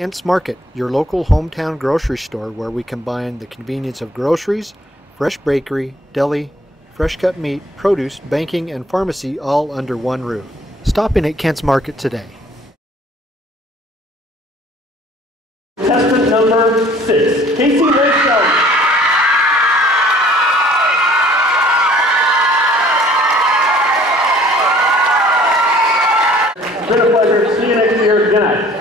Kent's Market, your local hometown grocery store where we combine the convenience of groceries, fresh bakery, deli, fresh cut meat, produce, banking, and pharmacy all under one roof. Stop in at Kent's Market today. Contestant number 6, Kacie Selman. It's been a pleasure. See you next year. Good night.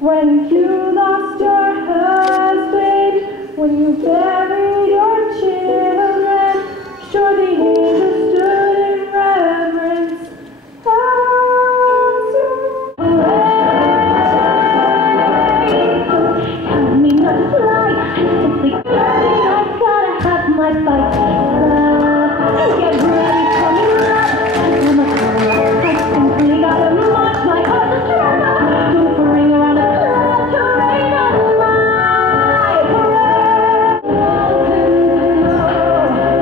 When you lost your husband, when you buried your children, sure the angels stood in reverence as you pray. Tell me not to fly, simply I've gotta have my fight. Get ready for me, I'm a girl. I simply gotta march my heart to trauma. Don't bring around a cloud to rain on my parade.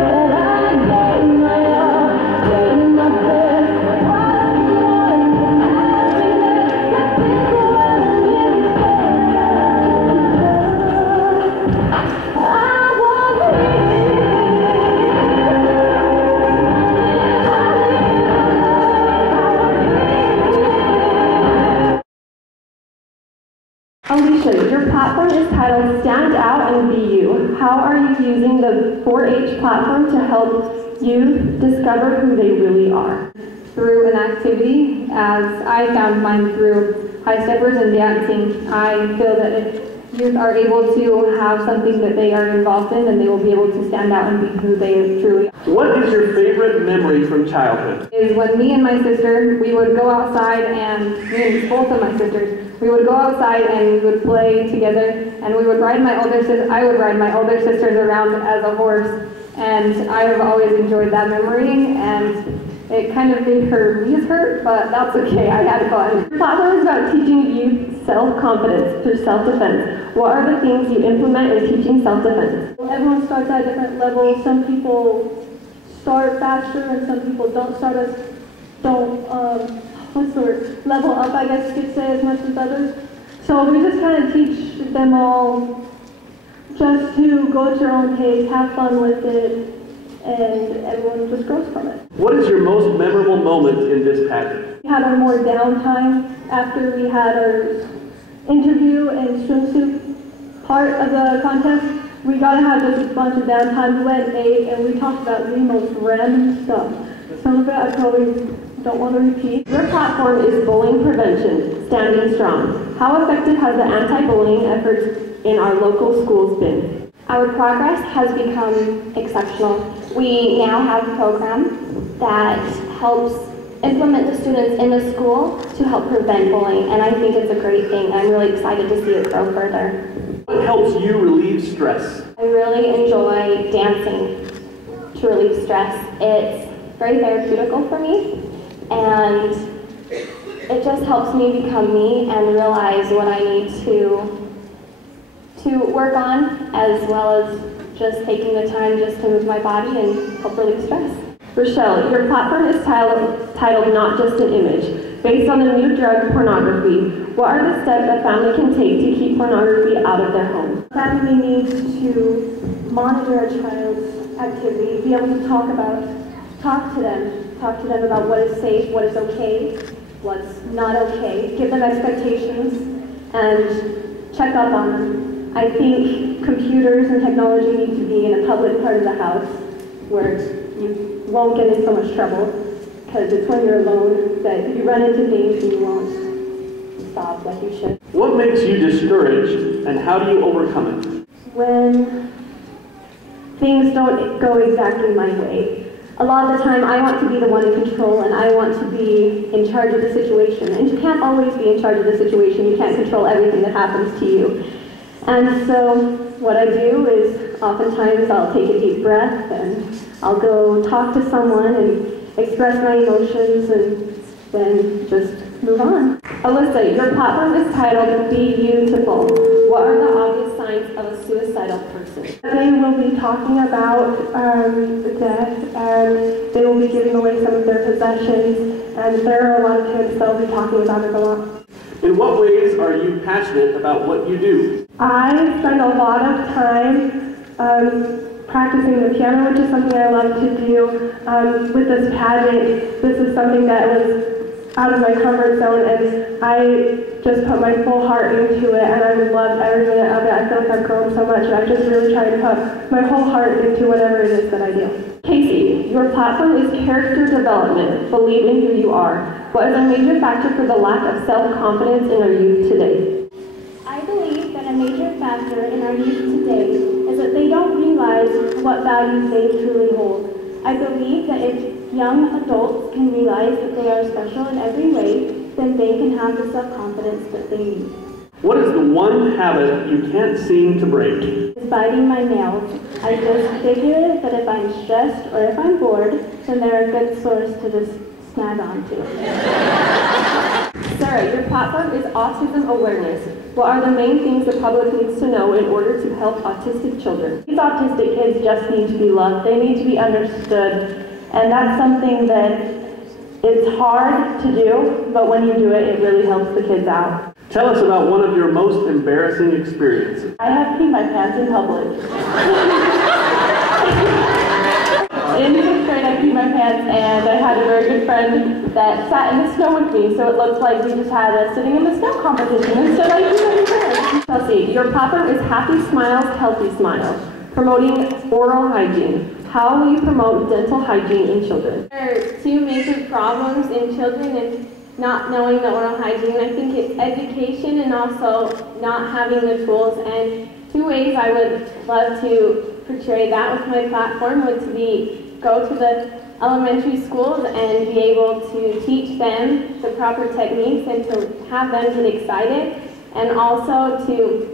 That I gave my all, gave my best. I'm one happiness that this world is I want Alicia, your platform is titled Stand Out and Be You. How are you using the 4-H platform to help youth discover who they really are? Through an activity, as I found mine through high steppers and dancing, I feel that youth are able to have something that they are involved in, and they will be able to stand out and be who they truly are. What is your favorite memory from childhood? Is when me and my sister, we would go outside, and me and both of my sisters, we would go outside and we would play together, and we would ride my older sister, I would ride my older sisters around as a horse, and I have always enjoyed that memory, and it kind of made her knees hurt, but that's okay, I had fun. The platform is about teaching youth self-confidence through self-defense. What are the things you implement in teaching self-defense? Everyone starts at a different level. Some people start faster and some people don't level up, I guess you could say, as much as others. So we just kind of teach them all just to go at your own pace, have fun with it, and everyone just grows from it. What is your most memorable moment in this pageant? We had our more downtime after we had our interview and swimsuit part of the contest. We got to have just a bunch of downtime. We went and ate, and we talked about the most random stuff. Some of it I probably don't want to repeat. Your platform is bullying prevention, standing strong. How effective has the anti-bullying efforts in our local schools been? Our progress has become exceptional. We now have a program that helps implement the students in the school to help prevent bullying, and I think it's a great thing. I'm really excited to see it grow further. What helps you relieve stress? I really enjoy dancing to relieve stress. It's very therapeutical for me, and it just helps me become me and realize what I need to work on, as well as just taking the time just to move my body and help relieve stress. Rochelle, your platform is titled Not Just an Image. Based on the new drug pornography, what are the steps a family can take to keep pornography out of their home? Family needs to monitor a child's activity, be able to talk to them about what is safe, what is okay, what's not okay, give them expectations, and check up on them. I think computers and technology need to be in a public part of the house where you won't get in so much trouble, because it's when you're alone that you run into things and you won't stop like you should. What makes you discouraged, and how do you overcome it? When things don't go exactly my way. A lot of the time I want to be the one in control, and I want to be in charge of the situation. And you can't always be in charge of the situation. You can't control everything that happens to you. And so what I do is oftentimes I'll take a deep breath and I'll go talk to someone and express my emotions and then just move on. Alyssa, your platform is titled Be Beautiful. What are the obvious signs of a suicidal person? They will be talking about death, and they will be giving away some of their possessions, and there are a lot of times they'll be talking about it a lot. In what ways are you passionate about what you do? I spend a lot of time practicing the piano, which is something I love to do. With this pageant, this is something that was out of my comfort zone, and I just put my full heart into it, and I love every minute of it. I feel like I've grown so much, and I just really try to put my whole heart into whatever it is that I do. Kacie, your platform is character development, believe in who you are. What is a major factor for the lack of self-confidence in our youth today? I believe that a major factor in our youth today is that they don't realize what values they truly hold. I believe that if young adults can realize that they are special in every way, then they can have the self-confidence that they need. What is the one habit you can't seem to break? Is biting my nails. I just figure that if I'm stressed or if I'm bored, then they're a good source to just snag onto. Sarah, your platform is autism awareness. What are the main things the public needs to know in order to help autistic children? These autistic kids just need to be loved. They need to be understood. And that's something that it's hard to do, but when you do it, it really helps the kids out. Tell us about one of your most embarrassing experiences. I have peed my pants in public. In 6th grade, I peed my pants, and I had a very good friend that sat in the snow with me, so it looked like we just had a sitting in the snow competition instead I peed my pants. Chelsea, your platform is Happy Smiles, Healthy Smiles, promoting oral hygiene. How will you promote dental hygiene in children? There are two major problems in children, and not knowing the oral hygiene. I think it's education and also not having the tools. And two ways I would love to portray that with my platform would to be go to the elementary schools and be able to teach them the proper techniques and to have them get excited, and also to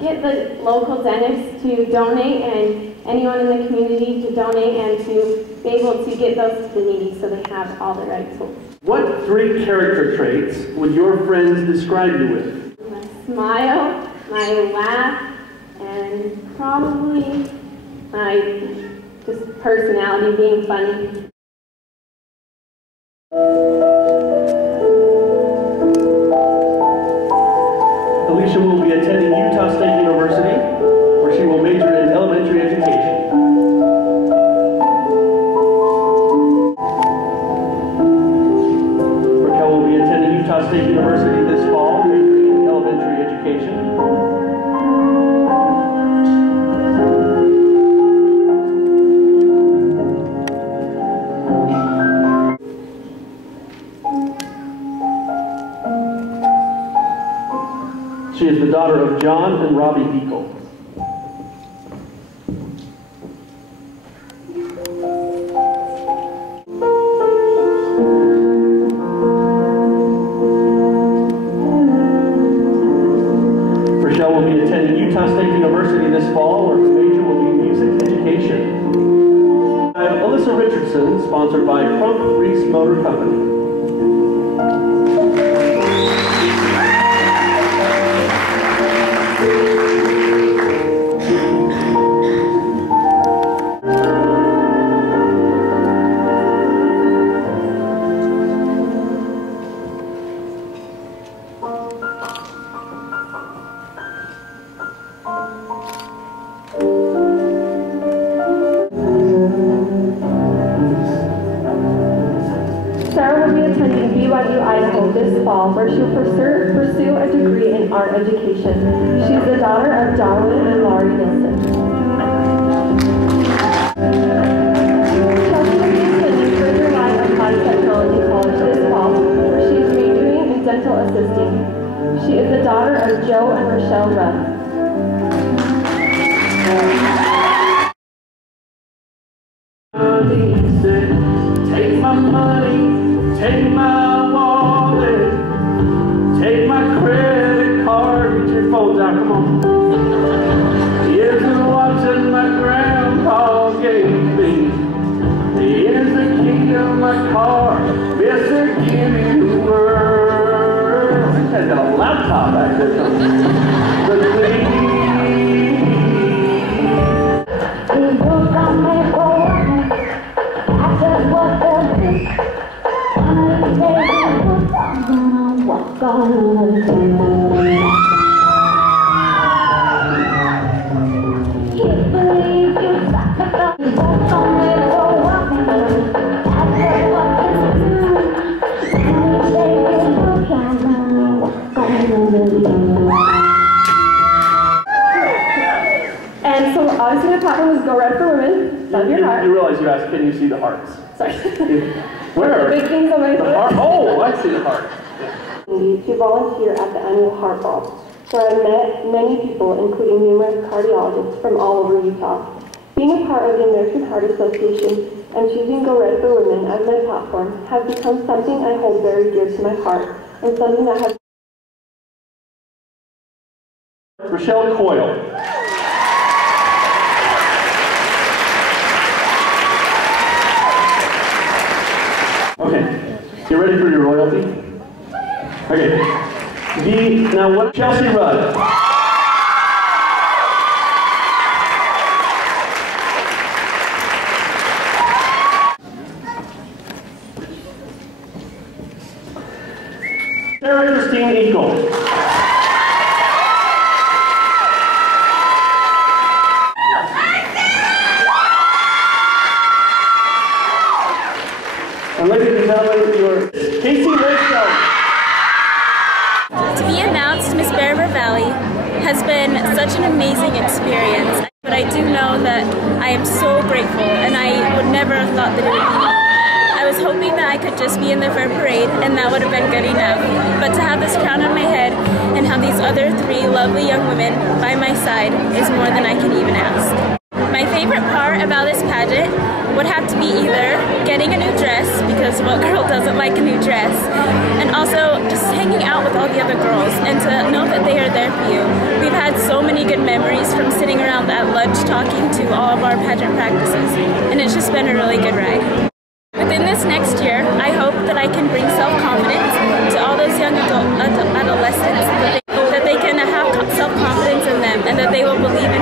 get the local dentists to donate and anyone in the community to donate and to be able to get those to the needy so they have all the right tools. What 3 character traits would your friends describe you with? My smile, my laugh, and probably my just personality, being funny. Alicia will be attending Utah State University, where she will major in elementary education. Raquel will be attending Utah State University this fall, majoring in elementary education. She is the daughter of John and Robbie Beekle. Rochelle will be attending Utah State University this fall, where her major will be music education. Alyssa Richardson, sponsored by Crump Reese Motor Company. Sarah will be attending BYU, Idaho this fall, where she'll pursue a degree in art education. She's the daughter of Darwin and Laurie Nilsson. Chelsea will be attending Further Life Applied Technology College this fall, where she is majoring in dental assisting. She is the daughter of Joe and Rochelle Rudd. Take my money, take my wallet, take my credit card, get your phones out, come on. Here's the watch that my grandpa gave me. Here's the key to my car, Mr. Give me the world. I think I got a laptop back there somewhere. But please. And so obviously the platform was Go Red for Women, love your heart. You realize you asked, can you see the hearts? Sorry. Where? The big things on my The heart? Oh, I see the heart. To volunteer at the annual Heart Ball, where I met many people, including numerous cardiologists from all over Utah. Being a part of the American Heart Association and choosing Go Red for Women as my platform has become something I hold very dear to my heart, and something that has... Rochelle Coyle. Okay, you ready for your royalty? Okay. Now what? Chelsea Rudd. Sarah Christine Eagle. And ladies and gentlemen, your Kacie Rachel. To be announced Miss BRV Valley has been such an amazing experience, but I do know that I am so grateful, and I would never have thought that it would be. I was was hoping that I could just be in the fair parade and that would have been good enough. But to have this crown on my head and have these other 3 lovely young women by my side is more than I can even ask. My favorite part about this pageant would have to be either getting a new dress, because what girl doesn't like a new dress, and also just hanging out with all the other girls and to know that they are there for you. We've had so many good memories from sitting around at lunch talking to all of our pageant practices, and it's just been a really good ride. Within this next year, I hope that I can bring self-confidence to all those young adolescents, that they can have self-confidence in them and that they will believe